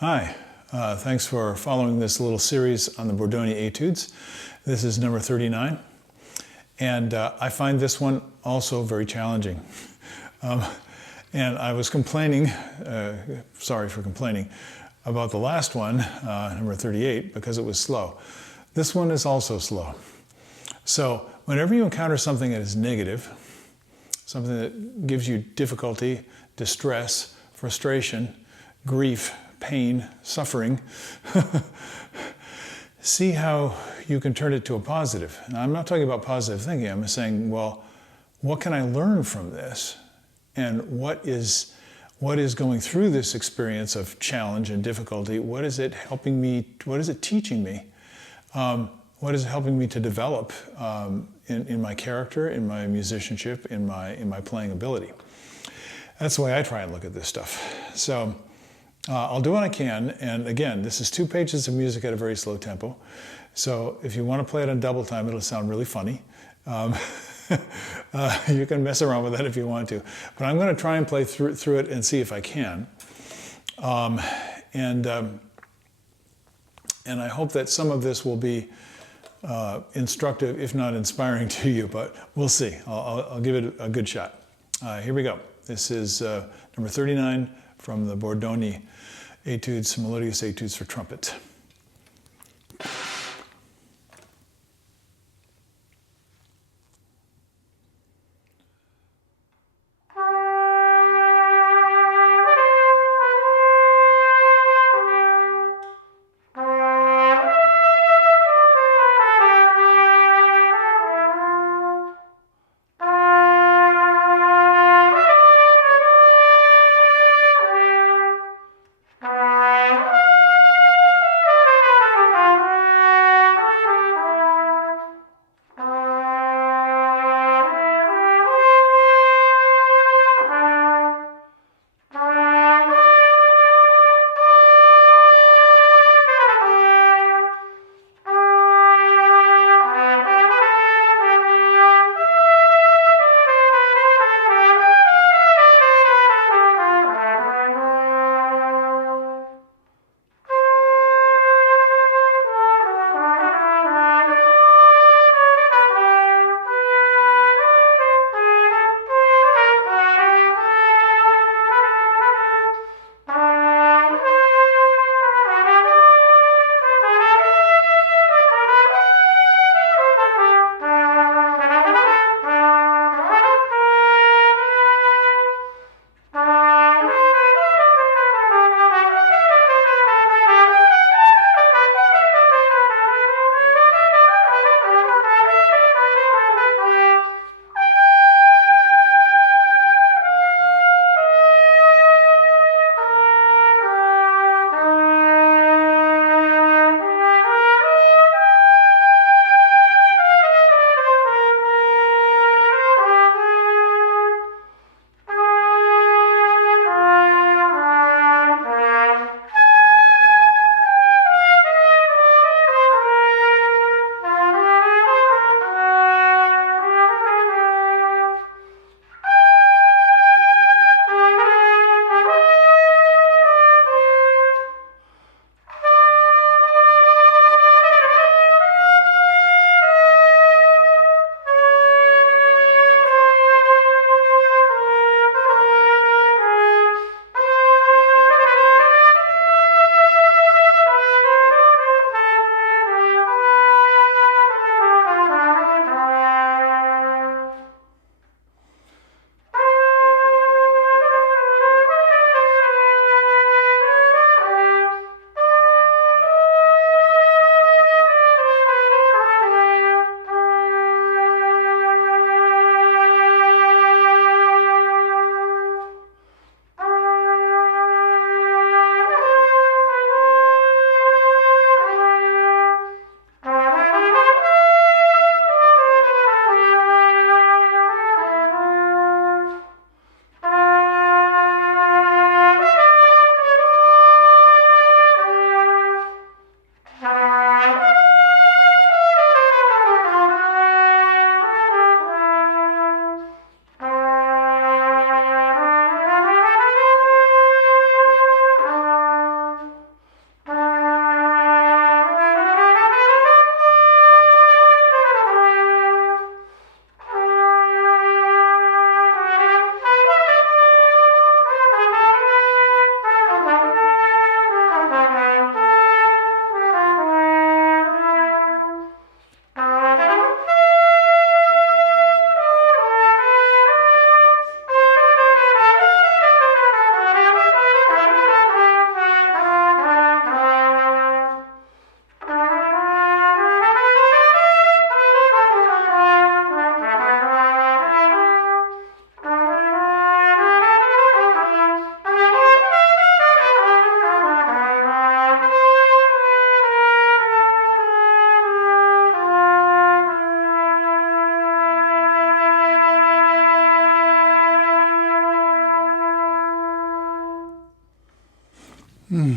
Hi, thanks for following this little series on the Bordogni etudes. This is number 39, and I find this one also very challenging. And I was complaining, sorry for complaining, about the last one, number 38, because it was slow. This one is also slow. So whenever you encounter something that is negative, something that gives you difficulty, distress, frustration, grief, pain, suffering, see how you can turn it to a positive. Now, I'm not talking about positive thinking. I'm saying, well, what can I learn from this? And what is going through this experience of challenge and difficulty? What is it helping me? What is it teaching me? What is it helping me to develop in my character, in my musicianship, in my playing ability? That's the way I try and look at this stuff. So I'll do what I can. And again, this is 2 pages of music at a very slow tempo. So if you want to play it on double time, it'll sound really funny. You can mess around with that if you want to. But I'm going to try and play through it and see if I can. And I hope that some of this will be instructive, if not inspiring to you, but we'll see. I'll give it a good shot. Here we go. This is number 39 from the Bordogni etudes, melodious etudes for trumpet. Ooh.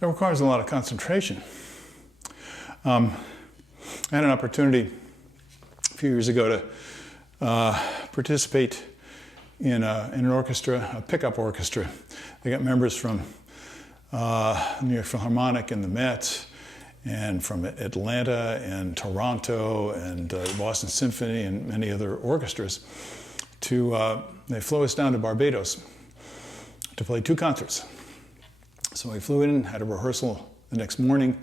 That requires a lot of concentration. I had an opportunity a few years ago to participate in an orchestra, a pickup orchestra. They got members from New York Philharmonic and the Met, and from Atlanta and Toronto and Boston Symphony and many other orchestras. They flew us down to Barbados to play 2 concerts. So we flew in, had a rehearsal the next morning,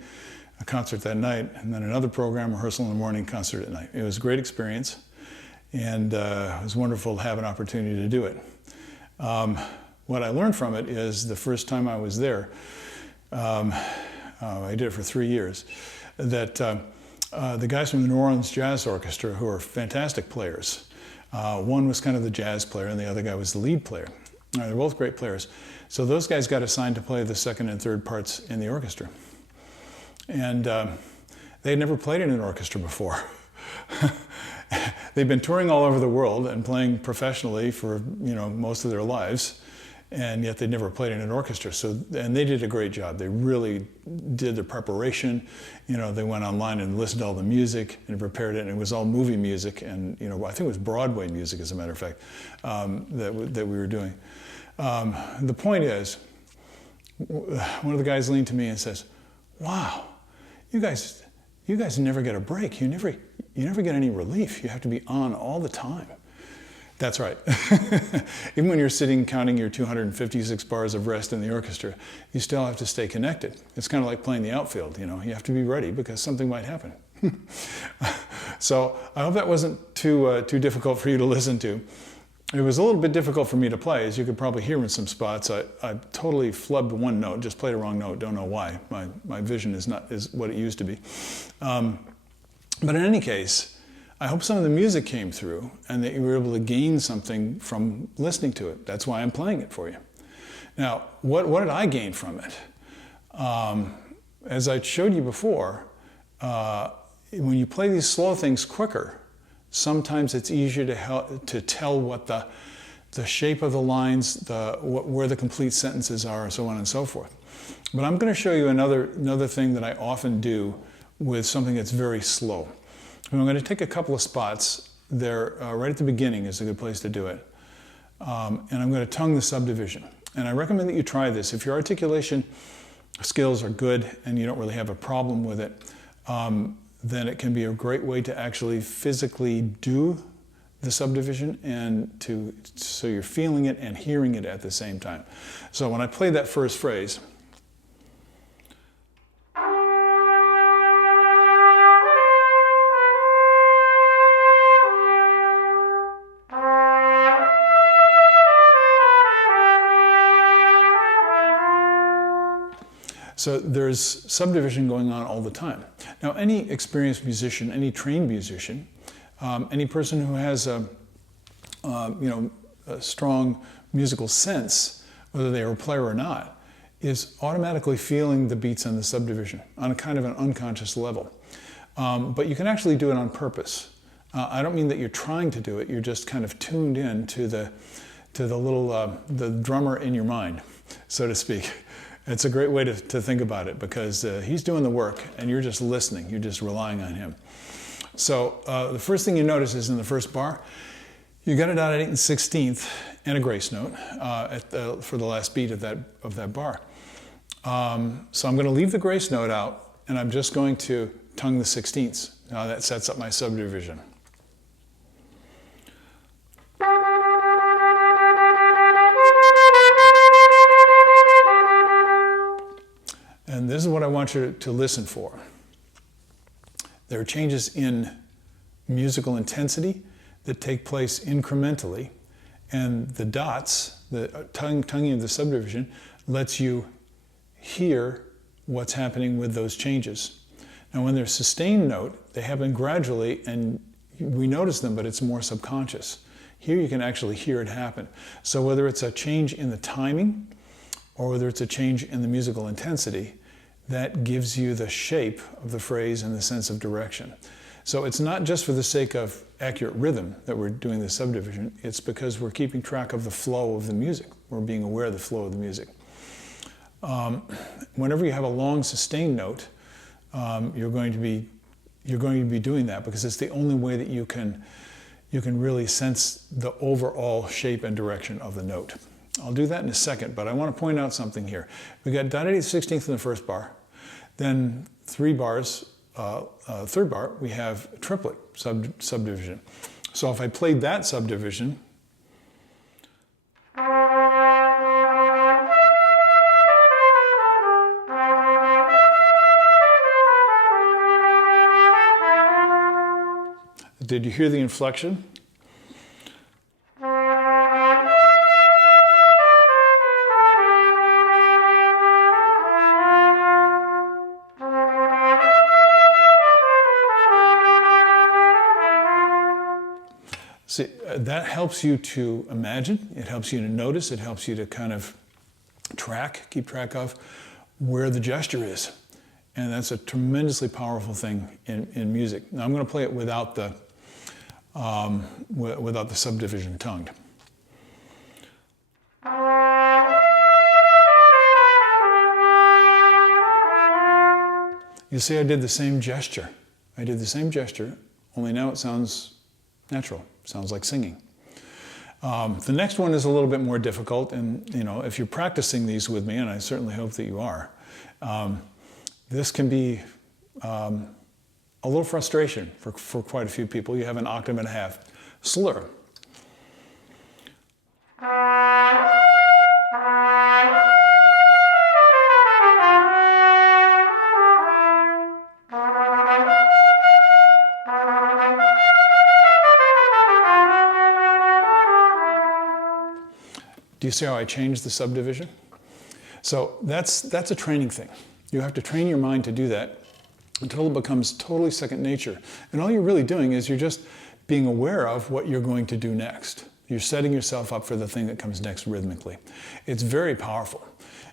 a concert that night, and then another program, rehearsal in the morning, concert at night. It was a great experience, and it was wonderful to have an opportunity to do it. What I learned from it is the first time I was there, I did it for 3 years, that the guys from the New Orleans Jazz Orchestra, who are fantastic players, one was kind of the jazz player and the other guy was the lead player. They're both great players. So those guys got assigned to play the second and third parts in the orchestra. And they'd never played in an orchestra before. They'd been touring all over the world and playing professionally for most of their lives, and yet they'd never played in an orchestra. And they did a great job. They really did the preparation. They went online and listened to all the music and prepared it, and it was all movie music, and I think it was Broadway music, as a matter of fact, that we were doing. The point is, one of the guys leaned to me and says, "Wow, you guys never get a break. You never get any relief. You have to be on all the time." That's right. Even when you're sitting counting your 256 bars of rest in the orchestra, you still have to stay connected. It's kind of like playing the outfield. You have to be ready because something might happen. So I hope that wasn't too difficult for you to listen to. It was a little bit difficult for me to play, as you could probably hear in some spots. I totally flubbed one note, just played a wrong note. Don't know why. My vision is what it used to be. But in any case, I hope some of the music came through and that you were able to gain something from listening to it. That's why I'm playing it for you. Now, what did I gain from it? As I showed you before, when you play these slow things quicker, sometimes it's easier to tell what the shape of the lines, where the complete sentences are, and so on and so forth. But I'm going to show you another thing that I often do with something that's very slow. And I'm going to take a couple of spots there. Right at the beginning is a good place to do it. And I'm going to tongue the subdivision. And I recommend that you try this. If your articulation skills are good and you don't really have a problem with it, then it can be a great way to actually physically do the subdivision so you're feeling it and hearing it at the same time. So when I play that first phrase, so there's subdivision going on all the time. Now, any experienced musician, any trained musician, any person who has a strong musical sense, whether they are a player or not, is automatically feeling the beats on the subdivision on a kind of an unconscious level. But you can actually do it on purpose. I don't mean that you're trying to do it. You're just kind of tuned in to the little the drummer in your mind, so to speak. It's a great way to think about it because he's doing the work and you're just listening. You're just relying on him. So the first thing you notice is in the first bar, you got it out at 8 1/16 and a grace note for the last beat of that bar. So I'm going to leave the grace note out and I'm just going to tongue the 16ths. Now that sets up my subdivision. And this is what I want you to listen for. There are changes in musical intensity that take place incrementally, and the dots, the tonguing of the subdivision, lets you hear what's happening with those changes. Now, when they're sustained note, they happen gradually, and we notice them, but it's more subconscious. Here you can actually hear it happen. So whether it's a change in the timing, or whether it's a change in the musical intensity, that gives you the shape of the phrase and the sense of direction. So it's not just for the sake of accurate rhythm that we're doing the subdivision, it's because we're keeping track of the flow of the music. We're being aware of the flow of the music. Whenever you have a long sustained note, you're going to be doing that because it's the only way that you can really sense the overall shape and direction of the note. I'll do that in a second, but I want to point out something here. We got dotted 16th in the first bar, then 3 bars, third bar, we have triplet subdivision. So if I played that subdivision, did you hear the inflection? See, that helps you to imagine, it helps you to notice, it helps you to kind of keep track of where the gesture is. And that's a tremendously powerful thing in music. Now I'm going to play it without the subdivision tongued. You see, I did the same gesture. Only now it sounds natural. Sounds like singing. The next one is a little bit more difficult, and if you're practicing these with me, and I certainly hope that you are, this can be a little frustration for quite a few people. You have an octave and a half slur. Do you see how I changed the subdivision? So that's a training thing. You have to train your mind to do that until it becomes totally second nature. And all you're really doing is you're just being aware of what you're going to do next. You're setting yourself up for the thing that comes next rhythmically. It's very powerful,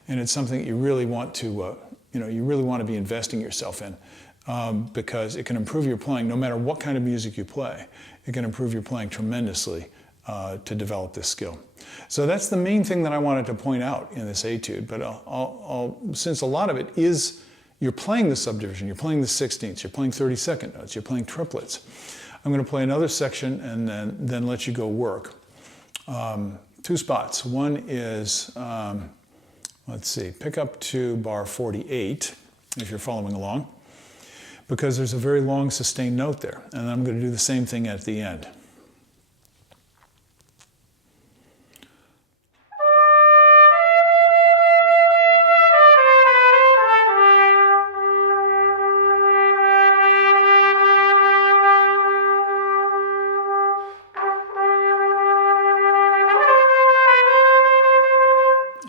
and it's something that you really want to, you really want to be investing yourself in, because it can improve your playing no matter what kind of music you play. It can improve your playing tremendously to develop this skill. So that's the main thing that I wanted to point out in this etude, but since a lot of it is you're playing the subdivision, you're playing the 16ths, you're playing 32nd notes, you're playing triplets. I'm going to play another section and then let you go work. 2 spots. One is, let's see, pick up to bar 48, if you're following along, because there's a very long sustained note there. And I'm going to do the same thing at the end.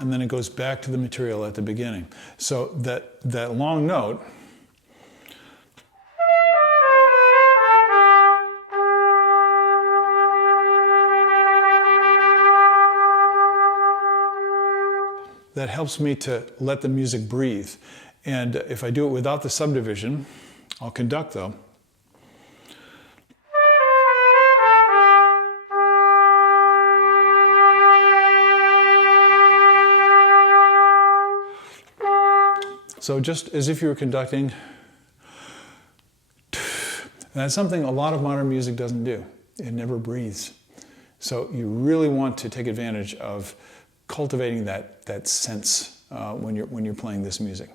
And then it goes back to the material at the beginning. So that long note that helps me to let the music breathe. And if I do it without the subdivision, I'll conduct though. So just as if you were conducting, that's something a lot of modern music doesn't do. It never breathes. So you really want to take advantage of cultivating that sense when you're playing this music.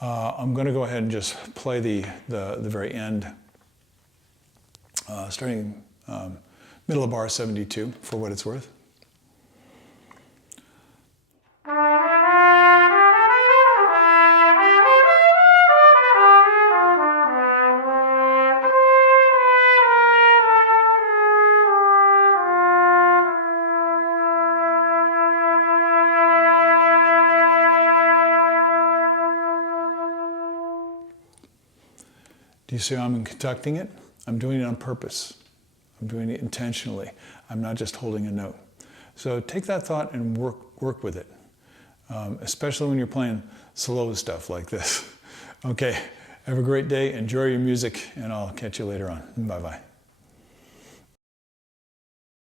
I'm going to go ahead and just play the very end, starting middle of bar 72 for what it's worth. Do you see how I'm conducting it? I'm doing it on purpose. I'm doing it intentionally. I'm not just holding a note. So take that thought and work with it, especially when you're playing slow stuff like this. Okay, Have a great day. Enjoy your music, and I'll catch you later on. Bye-bye.